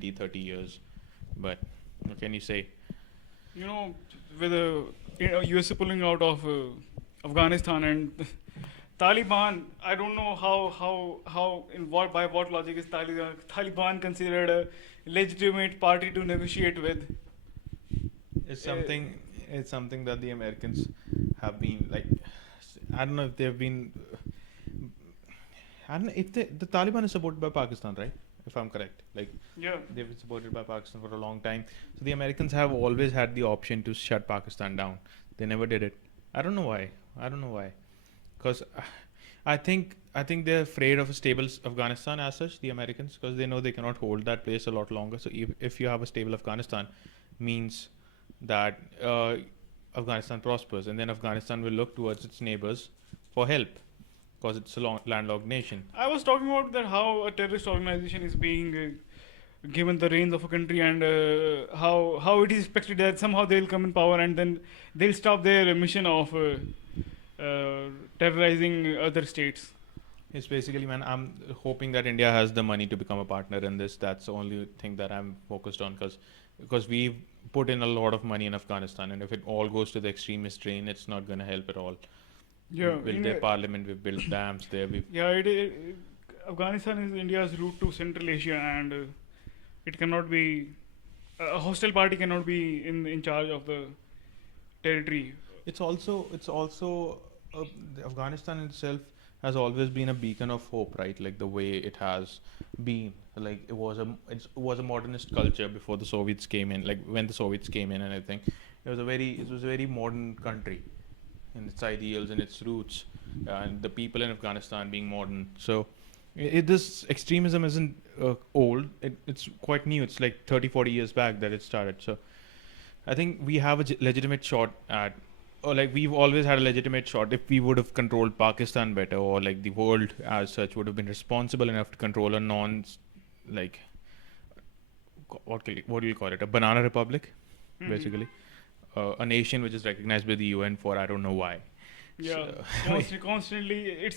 20, 30 years. But what can you say? You know, with USA pulling out of Afghanistan and Taliban, I don't know how in what by what logic is Taliban considered a legitimate party to negotiate with? It's Uh, something. It's something that the Americans have been like. I don't know if they've been. I don't know if the Taliban is supported by Pakistan, right? If I'm correct, like yeah, they've been supported by Pakistan for a long time. So the Americans have always had the option to shut Pakistan down. They never did it. I don't know why. I don't know why. Because I think they're afraid of a stable Afghanistan as such. The Americans, because they know they cannot hold that place a lot longer. So if you have a stable Afghanistan, means that Afghanistan prospers, and then Afghanistan will look towards its neighbors for help, because it's a landlocked nation. I was talking about that how a terrorist organization is being given the reins of a country, and how it is expected that somehow they'll come in power and then they'll stop their mission of terrorizing other states. It's basically, man, I'm hoping that India has the money to become a partner in this. That's the only thing that I'm focused on, because we've put in a lot of money in Afghanistan, and if it all goes to the extremist drain, it's not going to help at all. Yeah, We've built their parliament, we've built dams there. yeah. Afghanistan is India's route to Central Asia, and it cannot be a hostile party cannot be in charge of the territory. It's also Afghanistan itself has always been a beacon of hope, right? Like the way it has been. Like it was a modernist culture before the Soviets came in. Like when the Soviets came in and everything, it was a very modern country in its ideals and its roots, and the people in Afghanistan being modern. So this extremism isn't old. It's quite new. It's like 30, 40 years back that it started. So I think we have a legitimate shot at, or like we've always had a legitimate shot if we would have controlled Pakistan better, or like the world as such would have been responsible enough to control a like, what do you call it? A banana republic, Mhm. basically, a nation which is recognized by the UN for I don't know why. Yeah, So, constantly,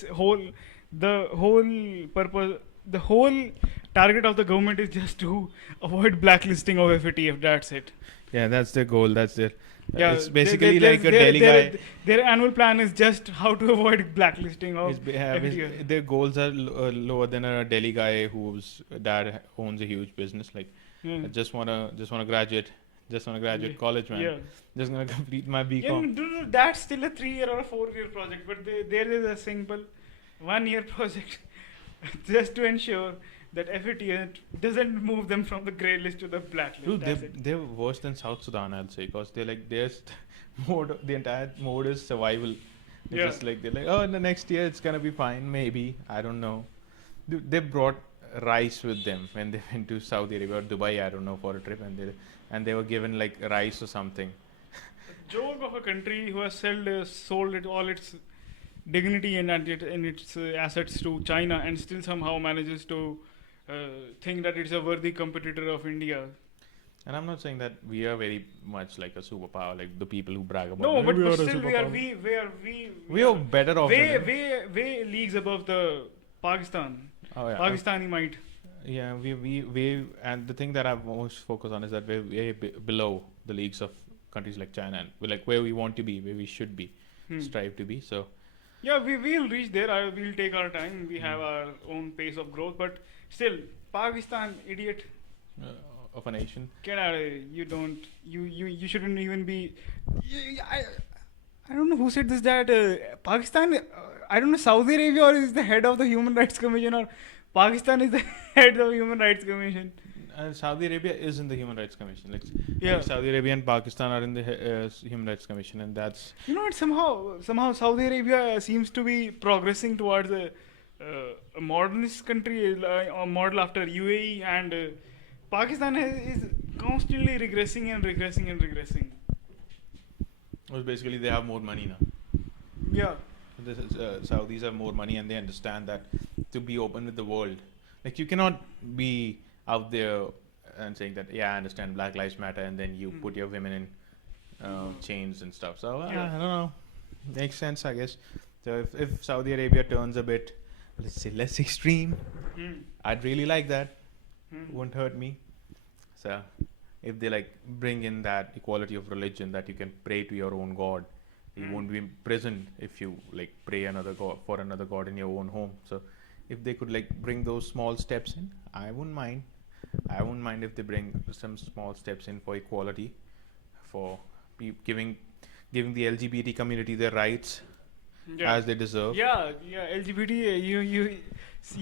the whole purpose, the whole target of the government is just to avoid blacklisting of FATF. That's it. yeah, that's their goal. That's their. Yeah, It's basically like a their, Delhi their, guy. their annual plan is just how to avoid blacklisting of FATF. Their goals are lower than a Delhi guy whose dad owns a huge business. Like, Yeah. I just wanna graduate, Yeah. college, man. Yeah. Just gonna complete my Yeah, BCom. that's still a 3 year or a 4 year project, but there is a simple 1 year project just to ensure that FATF doesn't move them from the grey list to the black list. Dude, That's it. they're worse than South Sudan, I'll say, because they're like there's mode. The entire mode is survival. It's Yeah. just like they're like, oh, in the next year it's gonna be fine, maybe. I don't know. Dude, they brought rice with them when they went to Saudi Arabia or Dubai, I don't know, for a trip, and they were given like rice or something. Joke of a country who has sold it all its dignity and its assets to China, and still somehow manages to think that it's a worthy competitor of India. And I'm not saying that we are very much like a superpower, like the people who brag about. No, "Hey, but we are a still superpower." We are better off way, than them. way leagues above the Pakistan. Oh yeah. Pakistani might. Yeah, and the thing that I've most focused on is that we're way below the leagues of countries like China, and we're like where we want to be, where we should be, strive to be. So Yeah, we'll reach there. We'll take our time. We have our own pace of growth, but still, Pakistan, idiot. uh, of a nation. Get out of here. You don't. You shouldn't even be. I don't know who said this. That Pakistan. I don't know. Saudi Arabia or is the head of the Human Rights Commission, or Pakistan is the head of the Human Rights Commission. Saudi Arabia is in the Human Rights Commission. Yeah. Saudi Arabia and Pakistan are in the Human Rights Commission, and that's You know, somehow Saudi Arabia seems to be progressing towards a modernist country, a model after UAE, and Pakistan is constantly regressing and regressing and regressing. well, basically they have more money now. Yeah. Saudis have more money, and they understand that to be open with the world, like you cannot be out there and saying that I understand Black Lives Matter, and then you put your women in chains and stuff. So Yeah. I don't know, makes sense, I guess. So if Saudi Arabia turns a bit, let's say, less extreme, Hmm. I'd really like that. Hmm. Won't hurt me. So if they like bring in that equality of religion, that you can pray to your own god, you won't be imprisoned if you like pray another god for another god in your own home. So if they could like bring those small steps in, I wouldn't mind. I wouldn't mind if they bring some small steps in for equality, for giving the LGBT community their rights Yeah. as they deserve. Yeah. LGBT.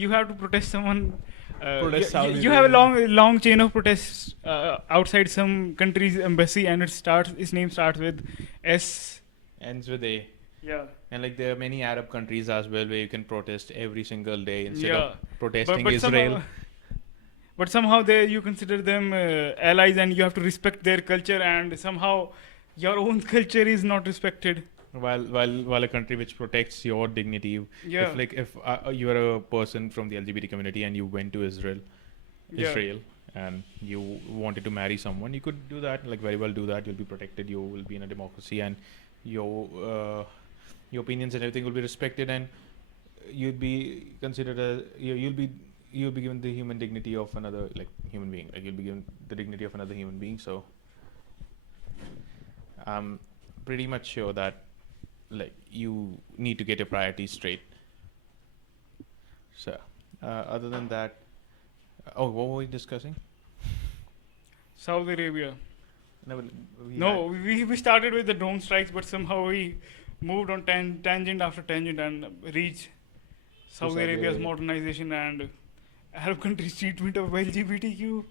You have to protest someone. Protest You, Saudi you have a Arabia. long chain of protests outside some country's embassy, and its name starts with S. Ends with A. Yeah. And like there are many Arab countries as well where you can protest every single day instead Yeah. of protesting But Israel. somehow you consider them allies, and you have to respect their culture, and somehow your own culture is not respected. While a country which protects your dignity, Yeah. if you are a person from the LGBT community and you went to Israel, Yeah. Israel, and you wanted to marry someone, you could do that. Like very well do that. You'll be protected. You will be in a democracy, and your opinions and everything will be respected, and you'll be considered as you'll be given the human dignity of another like human being. Like you'll be given the dignity of another human being. So I'm pretty much sure that like you need to get your priorities straight. So other than that, what were we discussing? Saudi Arabia. No, but No, we started with the drone strikes, but somehow we moved on tangent after tangent and reached Saudi Saudi Arabia's Arabia. modernization and Arab countries' treatment of LGBTQ.